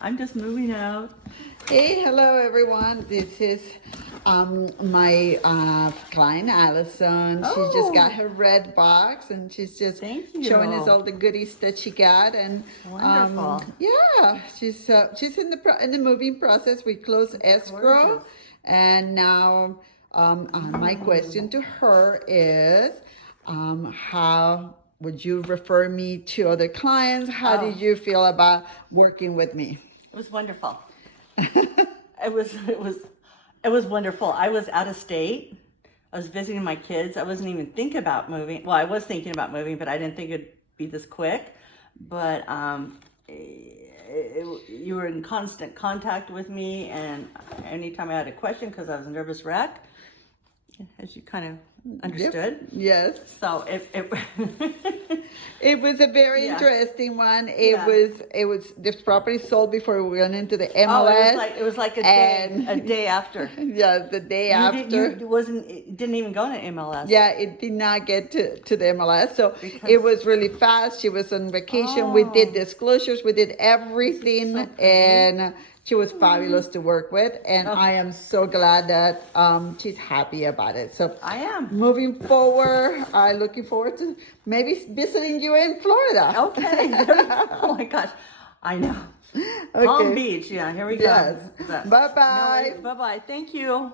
I'm just moving out. Hey, hello everyone. This is my client Allison. She just got her red box and she's just Thank you. showing us all the goodies that she got. And Wonderful. yeah, she's in the moving process. We closed escrow, Gorgeous. and now my question to her is, how would you refer me to other clients? How did you feel about working with me? It was wonderful. It was wonderful. I was out of state. I was visiting my kids. I wasn't even thinking about moving. Well, I was thinking about moving, but I didn't think it'd be this quick. But you were in constant contact with me, and anytime I had a question, because I was a nervous wreck, as you kind of understood. Yep. Yes. So it was a very interesting one. It was this property sold before we went into the MLS. Oh, it was like a day after. Yeah, the day after. It didn't even go to MLS. Yeah, it did not get to the MLS. So it was really fast. She was on vacation. We did disclosures. We did everything, and she was fabulous to work with, and I am so glad that she's happy about it. So I am. Moving forward, I'm looking forward to maybe visiting you in Florida. Okay. Oh my gosh, I know. Okay. Palm Beach. Yeah, here we go. Yes. Bye-bye. No, bye-bye. Thank you.